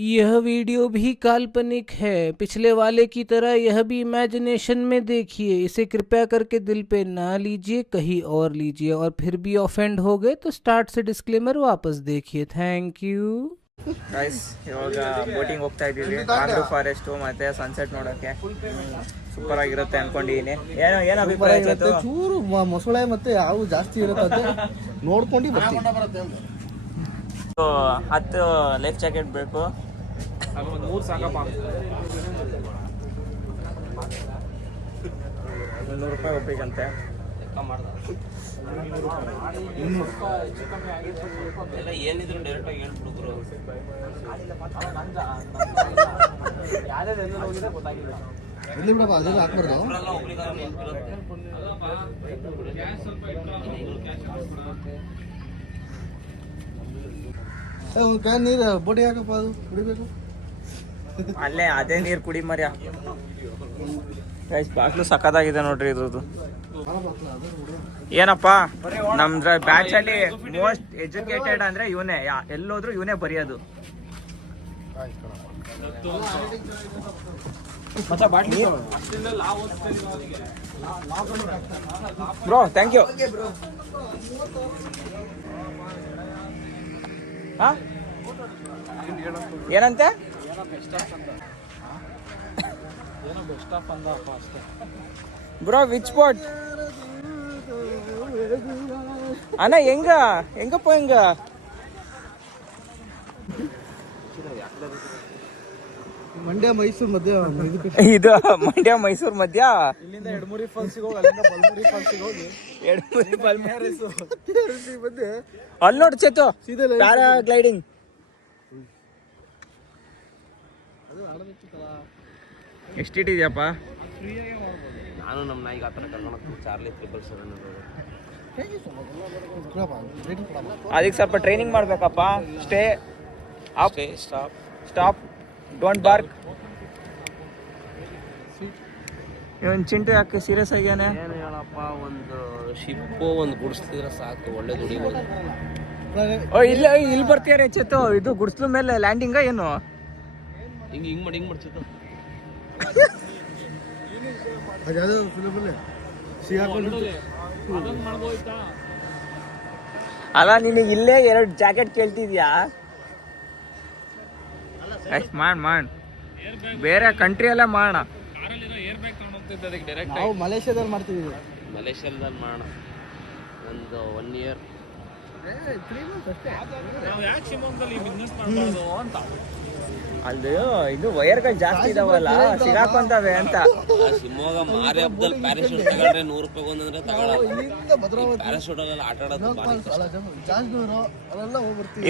यह वीडियो भी काल्पनिक है। पिछले वाले की तरह यह भी इमेजिनेशन में देखिए। इसे कृपया करके दिल पे ना लीजिए, कहीं और लीजिए। और फिर भी ऑफेंड हो गए तो स्टार्ट से डिस्क्लेमर वापस देखिए। Thank you guys. ಇವಾಗ ಬೋಟಿಂಗ್ ಹೋಗ್ತಾ ಇದ್ದೀವಿ ಕಾಂಗ್ರೂ ಫಾರೆಸ್ಟು ಮತ್ತೆ ಸನ್ಸೆಟ್ ನೋಡೋಕ್ಕೆ. ಸೂಪರ್ ಆಗಿರುತ್ತೆ ಅನ್ಕೊಂಡಿದ್ದೀನಿ. ಏನು ಅಭಿಪ್ರಾಯ ಆಯ್ತು? ಚೂರು ಮೊಸಳೆ ಮತ್ತೆ ಯಾವ ಜಾಸ್ತಿ ಇರುತ್ತೆ ನೋಡ್ಕೊಂಡು ಬರ್ತೀವಿ. 10 ಲೈಫ್ ಜಾಕೆಟ್ ಬೇಕು. ಒಂದು 3 ಸಾಕಪ್ಪ. 200 ರೂಪಾಯಿ ಒಪ್ಪಿಗಂತೆ. ಏನಿದ್ರು ಡೈರೆಕ್ಟ್ ಆಗಿ ಹೇಳ್ಬಿಡುದ್ರು. ಎಲ್ಲಿ ಬಿಡಪ್ಪ ಅದೆಲ್ಲ ಹಾಕ್ಬಾರ್ದು. ಒಂದು ಕ್ಯಾನ್ ನೀರು ಬೋಟಿ ಹಾಕಪ್ಪ, ಅದು ಕುಡಿಬೇಕು. ಅಲ್ಲೇ ಅದೇ ನೀರು ಕುಡಿ ಮರ್ಯ. ಗೈಸ್ ಬಾಟ್ಲು ಸಕ್ಕತ್ತಾಗಿದೆ ನೋಡ್ರಿ ಇದ್ರದ್ದು. ಏನಪ್ಪ ನಮ್ದ್ರ ಬ್ಯಾಚ್ ಅಲ್ಲಿ ಮೋಸ್ಟ್ ಎಜುಕೇಟೆಡ್ ಅಂದ್ರೆ ಇವನೇ. ಎಲ್ಲೋದ್ರು ಇವನೇ ಬರೆಯೋದು. Bro thank you. ಏನಂತೆ? ಬ್ರೋ ವಿಚ್ ಸ್ಪಾಟ್ ಅಣ್ಣ? ಹೆಂಗಪ್ಪ ಹೆಂಗ ಮಂಡ್ಯ ಮೈಸೂರು ಮಧ್ಯ ಇದು ಮಂಡ್ಯ ಮೈಸೂರು ಮಧ್ಯ. ಇಲ್ಲಿಂದ ಎಡಮುರಿ ಫಾಲ್ಸಿಗೆ ಹೋಗಿ, ಅಲ್ಲಿಂದ ಬಲಮುರಿ ಫಾಲ್ಸಿಗೆ ಹೋಗಿ, ಎಡಮುರಿ ಬಲಮುರಿ ಮಧ್ಯೆ ಅಲ್ಲಿ ನೋಡಿ ಚೇತು ಪ್ಯಾರಾಗ್ಲೈಡಿಂಗ್. ಎಷ್ಟಿಟ್ಟಿದ್ಯಪ್ಪ? ನಾನು ನಮ್ಮ ನಾಯಿಗೆ ಆ ಥರ ಕರ್ಕೊಂಡು ಚಾರ್ಲಿ 777 ಅದಕ್ಕೆ ಸ್ವಲ್ಪ ಟ್ರೈನಿಂಗ್ ಮಾಡ್ಬೇಕಪ್ಪ. Stay up, stop, don't bark. ಇವನ್ ಚಿಂಟು ಯಾಕೆ ಸೀರಿಯಸ್ ಆಗ್ಯಾನೆ? ಏನು ಹೇಳಪ್ಪ, ಒಂದು ಶಿಪ್ಪು ಒಂದು ಗುಡಿಸ್ತಿದ್ರೆ ಸಾಕು, ಒಳ್ಳೆ ದುಡಿಬೋದು. ಇಲ್ಲಿ ಬರ್ತೀಯಾರೆ ಚೇತು? ಇದು ಗುಡ್ಸ್ಲು ಮೇಲೆ ಲ್ಯಾಂಡಿಂಗ ಏನು? ಹಿಂಗೆ ಮಾಡ್ಸಿತ್ತು. ಅದ್ಯಾವುದು ಫಿಲಮಲ್ಲಿ ಸಿಗಾಕೊಂಡು ಅಲ್ಲ ನಿನಗೆ ಇಲ್ಲೇ 2 ಜಾಕೆಟ್ ಕೇಳ್ತಿದ್ಯಾ? ಮಾಡ್ ಬೇರೆ ಕಂಟ್ರಿ ಎಲ್ಲ ಮಾಡೋಣ. ನಾವು ಮಲೇಷ್ಯಾದಲ್ಲಿ ಮಾಡ್ತಿದ್ದೀವಿ. ಮಲೇಷ್ಯಾದಲ್ಲಿ ಮಾಡೋಣ ಒಂದು 1 ಇಯರ್. ಅದು ಇದು ವೈರ್ಗಳು ಜಾಸ್ತಿ ಇದಾವಲ್ಲ, ಸಿಗಾಕೊಂತವೆ ಅಂತ. ಶಿವಮೊಗ್ಗ ಮಾರಿ ಹಬ್ಬದಲ್ಲಿ ಪ್ಯಾರಾಶೂಟ್ ತಗೊಂಡ್ರೆ 100 ರೂಪಾಯಿ ಒಂದಂದ್ರೆ ತಗೊಳ್ಳಲ್ಲ. ಪ್ಯಾರಾಶೂಟ್ ಅಲ್ಲೆಲ್ಲ ಆಟ ಆಡೋದು ಭಾರಿ ಕಷ್ಟ.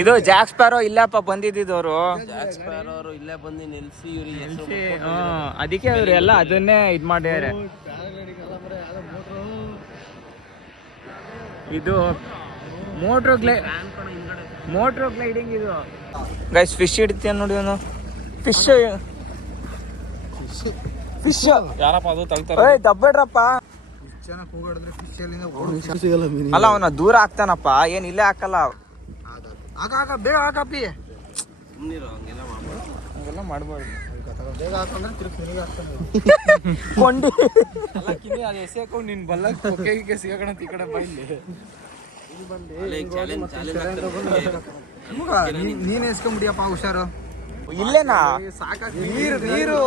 ಇದು ಜಾಕ್ ಸ್ಪ್ಯಾರೋ ಇಲ್ಲಪ್ಪ ಬಂದಿದ್ದವರು. ಜಾಕ್ ಸ್ಪ್ಯಾರೋ ಅವರು ಇಲ್ಲೇ ಬಂದು ನಿಲ್ಸಿ ಇವ್ರಿಗೆ ಅದಕ್ಕೆ ಅವ್ರು ಎಲ್ಲ ಅದನ್ನೇ ಇದ್ ಮಾಡ್ಯಾರೆ. ಇದು ಮೋಟ್ರೋ ಗ್ಲೈಡಿಂಗ್. ಇದು ಗೈಸ್ ಫಿಶ್ ಹಿಡಿತೀಯ ನೋಡಿ ಅವನು. ಫಿಶ್ ಯಾರಪ್ಪ ಅದು ತಗ್ತಾರೆ? ದಬ್ಬಡ್ರಪ್ಪ. ಚೆನ್ನಾಗಿ ಹೋಗಾಡಿದ್ರೆ ಫಿಶ್ ಅಲ್ಲಿಂದ ಸಿಗಲ್ಲ ಮೀನು. ಅಲ್ಲ ಅವನ ದೂರ ಹಾಕ್ತಾನಪ್ಪ, ಏನ್ ಇಲ್ಲೇ ಹಾಕಲ್ಲ. ಆಗ ಬೇಗ ಹಾಕಪ್ಪಿ. ಸುಮ್ಮನಿರು, ಹಂಗೆಲ್ಲ ಮಾಡ್ಬಾರ್ದು. ಬೇಗ ಹಾಕೊಂಡ್ರೆ ತಿರುಗಿ ಹಾಕ್ತಾನೆ ಕೊಂಡಿ. ಅದು ಎಸೆಕೊಂಡು ನಿನ್ ಬಲ್ಲ ಕೊಕ್ಕೆ ಸಿಗಕಣ ಈ ಕಡೆ ಬೈಲಿ. ನೀನ್ ಎಸ್ಕೊಂಬಿಡಿಯಪ್ಪ, ಹುಷಾರು. ಇಲ್ಲೇನಾ? ನೀರು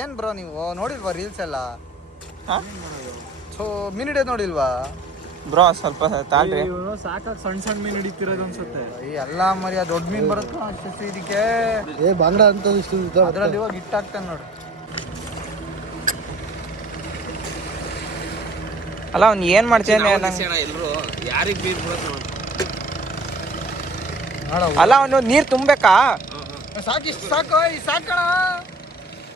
ಏನ್ ಬ್ರೋ ನೀವು ನೋಡಿಲ್ವಾ ರೀಲ್ಸ್ ಎಲ್ಲ? ಮೀನ್ ಹಿಡಿಯೋದು ನೋಡಿಲ್ವಾ ಬ್ರೋ? ಸ್ವಲ್ಪ ತಾಳ್ರಿ. ಸಾಕಾಗಿ ಸಣ್ಣ ಮೀನು ಹಿಡಿತಿರೋದು ಅನ್ಸುತ್ತೆ. ಎಲ್ಲ ಮರಿ ದೊಡ್ಡ ಮೀನ್ ಬರುತ್ತೆ ಅಷ್ಟು ಇದಕ್ಕೆ. ಬಾಂಗ್ಡಾ ಅಂತ ಅದ್ರಲ್ಲಿ ಇವಾಗ ಹಿಟ್ಟಾಗ್ತಾನೆ ನೋಡು. ಅಲ್ಲ ಅವ್ನು ಏನ್ ಮಾಡ್ತೇನೆ? ಎಲ್ರು ಯಾರಿಗ್ ಬೀರ್ ಬಿಡೋದು? ಅಲ್ಲ ಅವನು ನೀರ್ ತುಂಬೇಕಾ? ಸಾಕಿಷ್ಟು ಸಾಕಣ.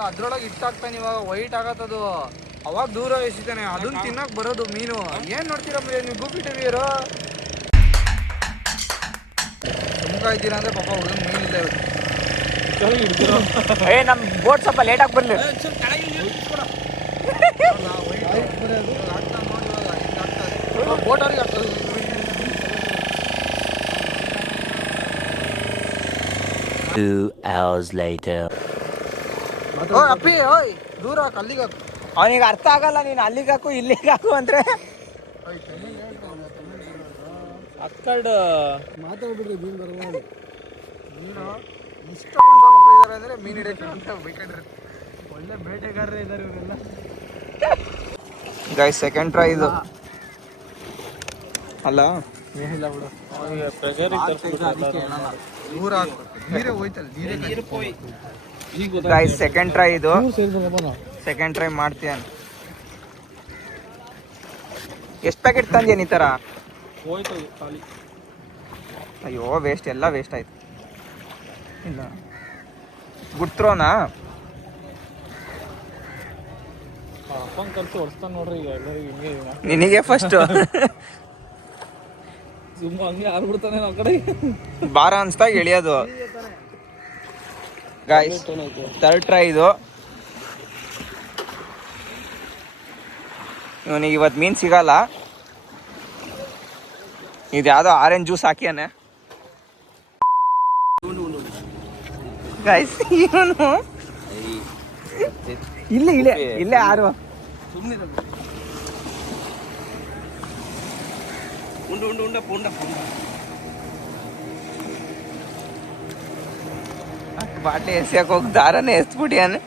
ಅದ್ರೊಳಗೆ ಹಿಟ್ಟಾಗ್ತಾನೆ, ಇವಾಗ ವೈಟ್ ಆಗತ್ತದು. ಅವಾಗ ದೂರ ಎಸಿತಾನೆ, ಅದನ್ನ ತಿನ್ನಕ್ ಬರೋದು ಮೀನು. ಏನ್ ನೋಡ್ತೀರ ನೀವು ಗೂಪಿಟ್ಟಿರೋ ಮುಖ ಇದ್ದೀರಾ ಅಂದ್ರೆ ಪಾಪ ಹುಡುಗನ್ ಮೀನ್ ಇಲ್ಲ ಇವತ್ತು. ನಮ್ ಬೋಟ್ ಸ್ವಲ್ಪ ಲೇಟ್ ಆಗಿ ಬರ್ಲಿ. ಬೋಟ್ ಅವ್ರಿಗೆ ಆಗ್ತದೆ. 2 hours later. ಓಯ್ ಅಪ್ಪಿ ಓಯ್ ದೂರ ಹಾಕು, ಅಲ್ಲಿಗೆ ಹಾಕು. ಅವನಿಗೆ ಅರ್ಥ ಆಗಲ್ಲ, ನೀನು ಅಲ್ಲಿಗೆ ಹಾಕು ಇಲ್ಲಿಗೆ ಹಾಕು ಅಂದ್ರೆ ಅಕ್ಕಡ್ ಮಾತಾಡ್ಬಿಡ್ರಿ ಮೀನು ಬರಲ್ಲ. ಮೀನು ಇಷ್ಟೊಂದು ಮಕ್ಕಳು ಇದ್ದಾರೆ ಅಂದರೆ ಮೀನು ಹಿಡಿಯಕ್ಕೆ ಅಂತ ಬೇಕಾದ್ರೆ ಒಳ್ಳೆ ಬೇಟೆಗಾರರೇ ಇದ್ದಾರೆ ಇವರೆಲ್ಲ. ಗೈಸ್ ಸೆಕೆಂಡ್ ಟ್ರೈ ಇದು ಅಲ್ಲ ಏನಿಲ್ಲ ಬಿಡು, ದೂರ ಹಾಕು, ನೀರೇ ಹೋಯ್ತಲ್ಲ, ನೀರೇ ಗೈಸ್ ಸೆಕೆಂಡ್ ಟ್ರೈ ಇದು. ಸೆಕೆಂಡ್ ಟ್ರೈ ಮಾಡ್ತೀಯ? ಎಷ್ಟು ಪ್ಯಾಕೆಟ್ ತಂದೇನು ಈ ಥರ? ಅಯ್ಯೋ ವೇಸ್ಟ್, ಎಲ್ಲ ವೇಸ್ಟ್ ಆಯ್ತು. ಇಲ್ಲ ಗುಡ್ತ್ರೋನಾ ನೋಡ್ರಿ ಈಗ ನಿನಗೆ ಫಸ್ಟ್ ಹಂಗೆ ಆರ್ಬಿಡ್ತಾನೆ ನಾವು ಕಡೆ ಬಾರ ಅನ್ಸ್ದಾಗ ಎಳಿಯೋದು. ಗಾಯ್ಸ್ ಥರ್ಡ್ ಟ್ರೈ ಇದು. ಇವನಿಗೆ ಇವತ್ತು ಮೀನು ಸಿಗಲ್ಲ. ಇದು ಯಾವುದೋ ಆರೆಂಜ್ ಜ್ಯೂಸ್ ಹಾಕ್ಯಾನೆ ಗಾಯ್ಸ್. ಇವನು ಇಲ್ಲೇ ಇಲ್ಲೇ ಇಲ್ಲೇ ಆರು ಬಾಟ್ಲಿ ಎಸ್ಯಾಕ ಹೋಗಿ ದಾರನೇ ಎಸ್ಬಿಟ್ಯಾನೆ.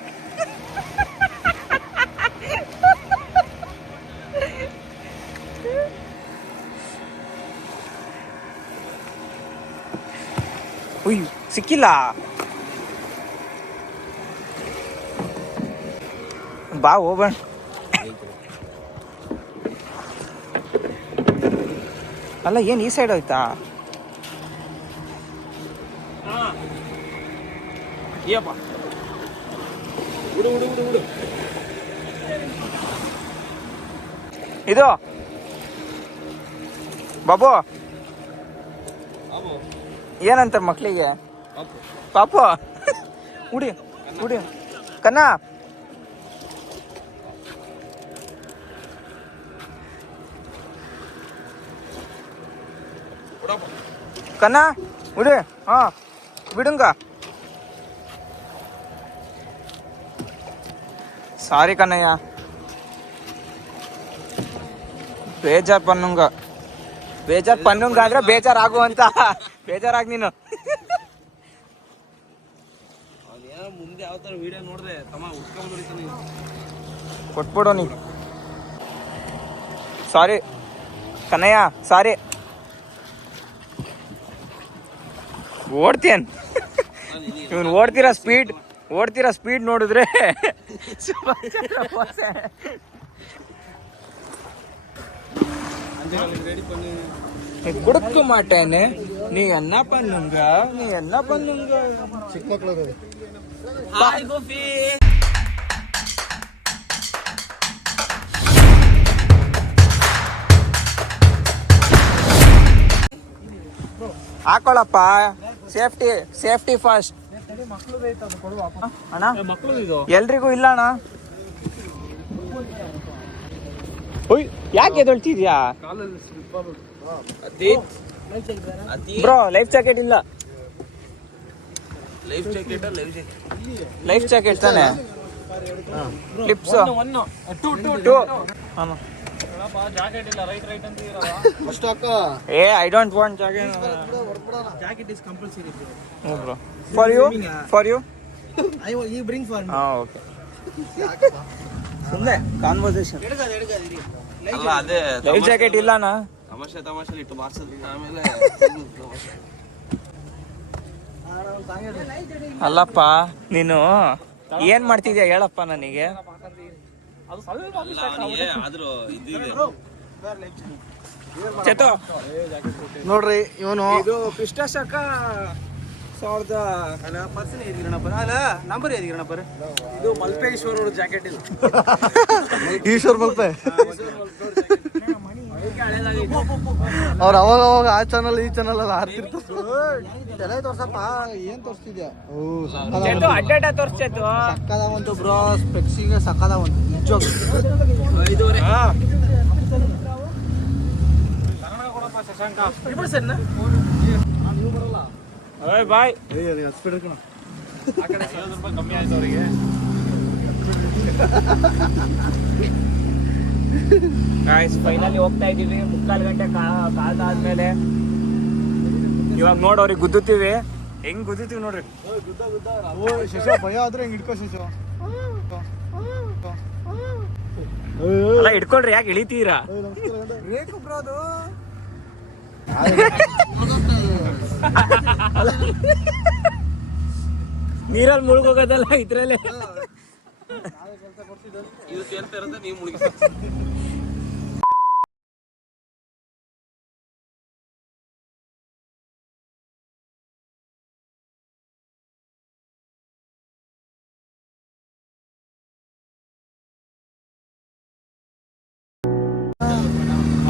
ಉಯ್ಯು ಸಿಕ್ಕಿಲ್ಲ. ಬಾ ಹೋಗೋಣ. ಅಲ್ಲ ಏನು ಈ ಸೈಡ್ ಹೋಯ್ತಾ? ಇದು ಬಾಬು ಏನಂತಾರೆ ಮಕ್ಳಿಗೆ? ಪಾಪು ಉಡಿ ಉಡಿ ಕನ್ನ. ಕನ್ನ ಉಡಿ. ಹಾ ಬಿಡುಂಗ. ಸಾರಿ ಕನ್ನಯ್ಯ, ಬೇಜಾರ್ ಪನ್ನುಂಗ. ಬೇಜಾರ್ ಪನ್ನುಂಗ ಆದ್ರೆ ಬೇಜಾರಾಗುವಂತ. ಬೇಜಾರಾಗಿ ನೀನು ಮುಂದೆ ಯಾವ ತರ ವಿಡಿಯೋ ನೋಡಿದ್ರೆ ತಮ್ಮ ಉಟ್ಕೊಂಡ್ಬಿಡ್ತಾನೆ. ಕೊಟ್ಬಿಡು ನೀ. ಸಾರಿ ಕನ್ನಯ್ಯ, ಸಾರಿ. ಓಡ್ತೀಯನ್ ಇವನು ಓಡ್ತಿರೋ ಸ್ಪೀಡ್ ನೋಡಿದ್ರೆ ಕುಡುಕು ಮಾಟೇನೆ. ನೀ ಅನ್ನ ಪನ್ನುಂಗ, ನೀ ಅನ್ನ ಪನ್ನುಂಗ. ಚಿಕ್ಕ ಮಕ್ಕಳು ಹಾಕೊಳ್ಳಪ್ಪ, ಸೇಫ್ಟಿ ಸೇಫ್ಟಿ ಫಸ್ಟ್ ಅಣ್ಣ. ಎಲ್ರಿಗೂ ಇಲ್ಲ ಅಣ್ಣ. ಯಾಕೆ ಎದೊಳ್ತಿದ್ಯಾ ಬ್ರೋ? ಲೈಫ್ ಜಾಕೆಟ್ ಇಲ್ಲ. ಲೈಫ್ ಜಾಕೆಟ್ ತಾನೆ? ಕ್ಲಿಪ್ಸ್ ಏ I don't want jacket. Jacket is compulsory bro. For you, for you. I you bring for me. ಹಾ ಓಕೆ. ಸುಮ್ಮನೆ ಕಾನ್ವರ್ಸೇಷನ್. ಅಲ್ಲ ಅದೇ ಲೈಫ್ ಜಾಕೆಟ್ ಇಲ್ಲನಾ? ತಮಾಷೆ ಇಟ್ಟು ಬಾರ್ಸೋದು ಆಮೇಲೆ ಅಲ್ಲಪ್ಪ ನೀನು ಏನ್ ಮಾಡ್ತಿದ್ಯಾ ಹೇಳಪ್ಪ ನನಗೆ. ಆದ್ರೂ ಇದಿದೆ ಚೇತು ನೋಡ್ರಿ ಇವನು ಇದು ಕ್ರಿಸ್ಟ ಶಕ 1000 ಪರ್ಸನ್ ಏದಿಗಣಪ್ಪ ಅಲ್ಲ ನಂಬರ್ ಏದಿಗಣಪ್ಪ. ಇದು ಮಲ್ಪೇಶ್ವರ ಜಾಕೆಟ್ ಇದು. ಈಶ್ವರ್ ಮಲ್ಪೆ ಅವ್ರು ಅವಾಗ ಅವಾಗ ಆ ಚಾನಲ್ ಈ ಚಾನಲ್ ಅಲ್ಲಿ ಆಡ್ತಿರ್ತಾರೆ. ತಲೆ ತೋರ್ಸಪ್ಪ, ಏನ್ ತೋರಿಸ್ತಿದ್ಯಾ? ಅಡ್ಡ ತೋರ್ಸ್ತು. ಸಕ್ಕದ ಒಂದು ಬ್ರೋ, ಸ್ಪೆಕ್ಸಿಗೆ ಸಕ್ಕದ ಒಂದು ನಿಜವಾಗ್ಲೂ. ಬಾಯ್. ಫೈನಲಿ ಹೋಗ್ತಾ ಇದೀವಿ. 3/4 ಗಂಟೆ ಕಾದಾದ್ಮೇಲೆ ಇವಾಗ ನೋಡೋರಿಗೆ ಗುದ್ದುತ್ತೀವಿ. ಹೆಂಗ್ ಗುದ್ದುತ್ತೀವಿ ನೋಡ್ರಿ. ಶಶ ಭಯ ಆದ್ರೆ ಹಿಂಗ್ ಹಿಡ್ಕೋ ಶಶ. ಅಲ್ಲ ಹಿಡ್ಕೊಳ್ರಿ, ಯಾಕೆ ಇಳಿತೀರಾ? ರೇಕು ಬ್ರೋ ಅದು. ನೀರಲ್ಲಿ ಮುಳುಗೋಗೋದಲ್ಲ ಇದ್ರಲ್ಲೇ. ಇದು ತೇಲ್ತಾ ಇರುತ್ತೆ, ನೀವು ಮುಳುಗಿ.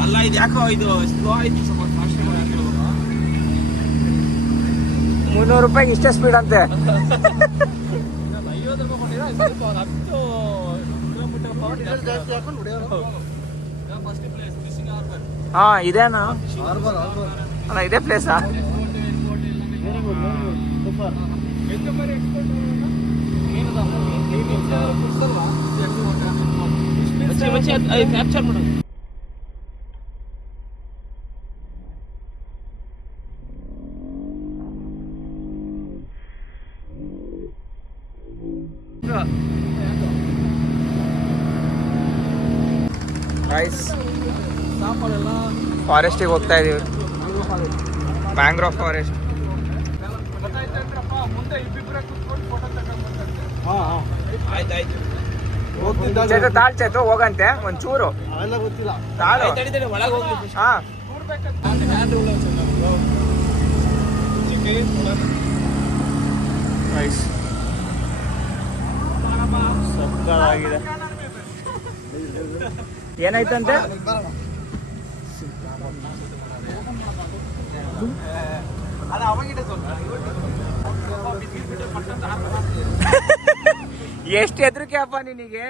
ಅಲ್ಲ ಇದು ಯಾಕೋ ಇದು ಸ್ಲೋ ಆಯ್ತು, ಸ್ವಲ್ಪ ಫಾಸ್ಟ್ 300 ರೂಪಾಯಿಗೆ ಇಷ್ಟೇ ಸ್ಪೀಡ್ ಅಂತೆ. ಹಾ ಇದೇನಾ? ಅಲ್ಲ ಇದೇ ಪ್ಲೇಸಾ? ಕ್ಯಾಪ್ಚರ್ ಮಾಡೋದು. ಫಾರೆಸ್ಟಿಗೆ ಹೋಗ್ತಾ ಇದೀವಿ. Mangrove forest. ಚೇತು ತಾಳ್ ಚೇತು ಹೋಗಂತೆ ಒಂಚೂರು ತಾಳು. ಒಳಗೆ ಹೋಗ್ಲಿ. ಹಾ ಸಕ್ಕತ್ತಾಗಿದೆ. ಏನಾಯ್ತಂತೆ? ಎಷ್ಟು ಹೆದರಿಕೆ ಅಪ್ಪ ನಿನಗೆ.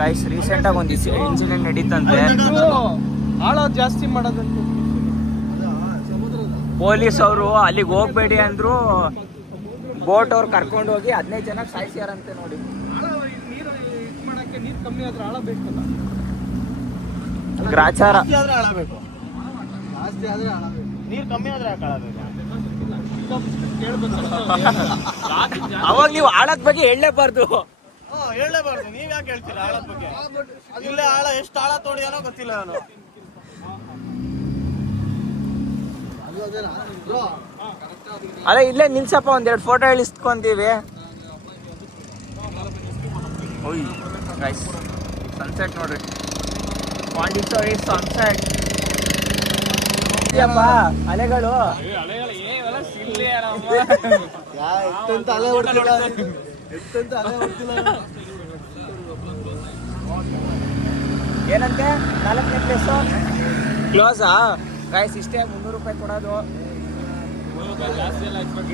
ಗೈಸ್ ರೀಸೆಂಟ್ ಆಗಿ ಒಂದು ಇನ್ಸಿಡೆಂಟ್ ನಡೀತಂತೆ. ಆಳೋದು ಜಾಸ್ತಿ ಮಾಡೋದಂತ ಪೊಲೀಸ್ ಅವರು ಅಲ್ಲಿಗೆ ಹೋಗ್ಬೇಡಿ ಅಂದ್ರು. ಬೋಟ್ ಅವ್ರು ಕರ್ಕೊಂಡು ಹೋಗಿ 15 ಜನಕ್ಕೆ ಸಾಯಿಸ್ಯಾರಂತೆ ನೋಡಿ. ನೀರು ಕಮ್ಮಿ ಆದ್ರೆ ಆಳ ಬೇಕಲ್ಲ. ಗ್ರಾಚಾರ. ಜಾಸ್ತಿ ಆದ್ರೆ ಆಳಬೇಕು. ನೀರು ಕಮ್ಮಿ ಆದ್ರೆ ಯಾಕೆ ಆಳಬೇಕು? ಅವಾಗ ನೀವು ಆಳದ ಬಗ್ಗೆ ಹೇಳಲೇಬಾರ್ದು. ಹೇಳಲೇಬಾರ್ದು. ನೀವ್ ಯಾಕೆ ಹೇಳ್ತೀರಾ ಆಳದ ಬಗ್ಗೆ? ಇಲ್ಲೇ ಆಳ ಎಷ್ಟು ಆಳ ತೋಡಿಯಾನೋ ಗೊತ್ತಿಲ್ಲ ನಾನು. ಅಲ್ಲ ಇಲ್ಲೇ ನಿಲ್ಸಪ್ಪ, 1-2 ಫೋಟೋ ಇಳಿಸ್ಕೊಂತೀವಿ. ಸನ್ಸೆಟ್ ನೋಡ್ರಿ. ಪಾಂಡಿಚೇರಿ ಸನ್ಸೆಟ್. ಅಲೆಗಳು ಏನಂತೆ? 4ನೇ ಪ್ಲೇಸು ಕ್ಲೋಸಾ? ಗೈಸ್ ಇಷ್ಟೇ 300 ರೂಪಾಯಿ ಕೊಡೋದು.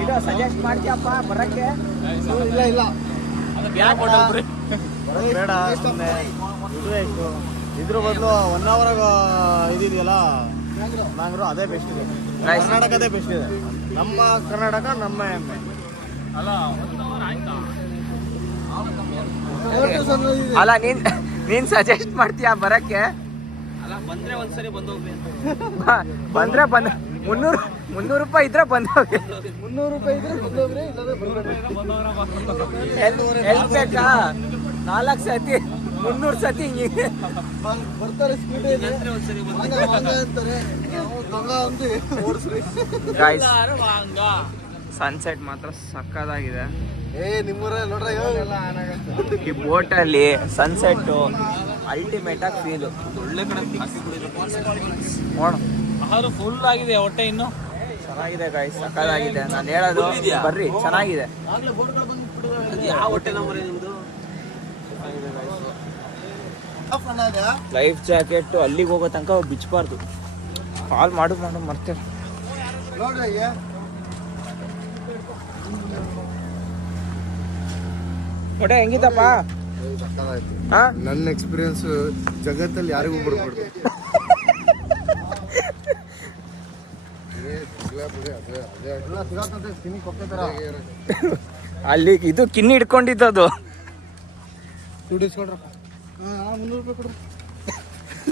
ಇದು ಸಜೆಸ್ಟ್ ಮಾಡ್ತೀಯಪ್ಪ ಬರಕ್ಕೆ? ಇಲ್ಲ ಬೇಡ ಸುಮ್ಮನೆ. ಇದ್ರ ಬದಲು 1 ಅವರ್ ಇದಿದೆಯಲ್ಲ ಮ್ಯಾಂಗ್ರೋ, ಅದೇ ಬೆಸ್ಟ್ ಇದೆ. ಕರ್ನಾಟಕದೇ ಬೆಸ್ಟ್ ಇದೆ. ನಮ್ಮ ಕರ್ನಾಟಕ ನಮ್ಮ ಹೆಮ್ಮೆ. ಅಲ್ಲ ನೀನ್ ಸಜೆಸ್ಟ್ ಮಾಡ್ತೀಯಾ ಬರಕ್ಕೆ? ಬಂದ್ರೆ ಒಂದ್ಸರಿ ಬಂದೋಗ್ರಿ. ಬಂದ್ರೆ 300 ರೂಪಾಯಿ ಇದ್ರೆ ಬಂದೋಗಿ. 300 ರೂಪಾಯಿ ಇದ್ರೆ ಬಂದೋಗ್ರಿ, ಎಲ್ಲಿ ಬೇಕಾ? 4 ಸತಿ 300 ಸತಿ ಹಿಂಗೆ ಬರ್ತಾರೆ. ಸ್ಪೀಡ್ ಇದೆ ಅಂತಾರೆ. ಸನ್ಸೆಟ್ ಮಾತ್ರ ಸಕ್ಕದಾಗಿದೆ. ನಿಮ್ಮೂರ ನೋಡ್ರೆ ಈ ಬೋಟಲ್ಲಿ ಸನ್ಸೆಟ್ ಅಲ್ಟಿಮೇಟ್ ಆಗಿ ಫೀಲು. ಒಳ್ಳೆ ಕಡೆ ನೋಡ ಫುಲ್ ಆಗಿದೆ ಹೊಟ್ಟೆ. ಇನ್ನು ಚೆನ್ನಾಗಿದೆ ಗಾಯ್ಸ್, ಸಕ್ಕದಾಗಿದೆ. ನಾನು ಹೇಳೋದು ಬರ್ರಿ, ಚೆನ್ನಾಗಿದೆ. ಯಾವ ಹೊಟ್ಟೆ ನಂಬರ್ ನಿಮ್ದು? ಲೈಫ್ ಜಾಕೆಟ್ ಅಲ್ಲಿಗೆ ಹೋಗೋ ತನಕ ಬಿಚ್ಚಬಾರ್ದು. ಕಾಲ್ ಮಾಡು ಮರ್ತೇವೆ ನೋಡ್ರಿ. ಹೊಟ್ಟೆ ಹೆಂಗಿತ್ತಪ್ಪ? ನನ್ನ ಎಕ್ಸ್ಪೀರಿಯನ್ಸ್ ಜಗತ್ತಲ್ಲಿ ಯಾರಿಗೂ ಬಿಡ್ಬಾರ್ದು. ಅಲ್ಲಿ ಇದು ಕಿನ್ನಿ ಹಿಡ್ಕೊಂಡಿದ್ದದು.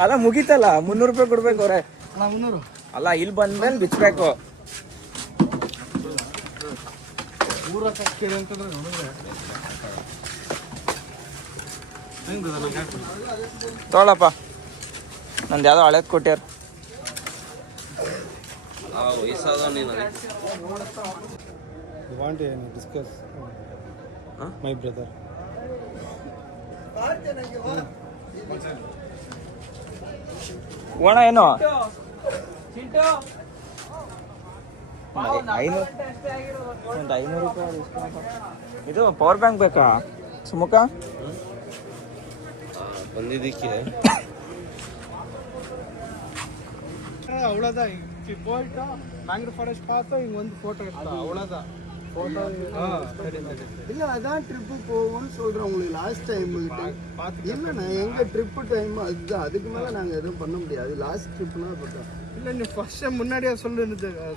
ಅಲ್ಲ ಮುಗೀತಲ್ಲ, 300 ರೂಪಾಯಿ ಕೊಡ್ಬೇಕು ಅವ್ರೆ. ಅಲ್ಲ ಇಲ್ಲಿ ಬಂದ್ಮೇಲೆ ಬಿಚ್ಚಬೇಕು. ತೊಗೊಳಪ್ಪ, ನಂದು ಯಾವುದೋ ಹಳೇದು ಕೊಟ್ಯಾರ. ವಯಸ್ಸಾದವ ನೀನು want to discuss my brother. ಓಣ ಏನು ಒಂದು 500 ರೂಪಾಯಿ. ಇದು ಪವರ್ ಬ್ಯಾಂಕ್ ಬೇಕಾ ಸುಮುಖ? ಬಂದಿದ್ದಕ್ಕೆ ಅವಳದ ಹೋಯ್ತಾ ಮ್ಯಾಂಗ್ರೋ ಫಾರೆಸ್ಟ್ பார்த்தா இங்க வந்து போட்டோ எடுத்தா அவ்வளவுதான் போட்டோ. இல்ல அதான் ட்ரிப்பு போவோம்னு சொல்றேன் உங்களுக்கு லாஸ்ட் டைம். இல்லைண்ணா எங்க ட்ரிப்பு டைம் அதுதான், அதுக்கு மேல நாங்க எதுவும் பண்ண முடியாது. லாஸ்ட் ட்ரிப்னா பார்த்தோம். இல்ல நீ ஃபர்ஸ்ட் டைம் முன்னாடியே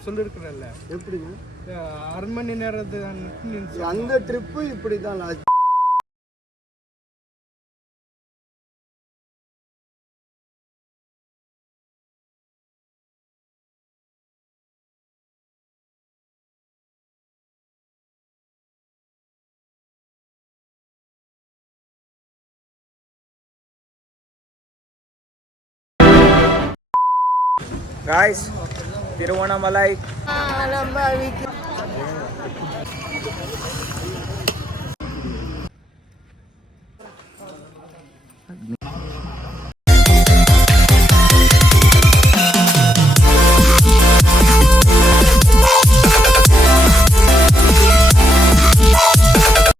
சொல்லிருக்கிறல்ல எப்படிங்க 6 மணி நேரத்து அந்த ட்ரிப்பு இப்படிதான் லாஸ்ட். ಗಾಯ್ಸ್, ತಿರುವಣ್ಣಾಮಲೈ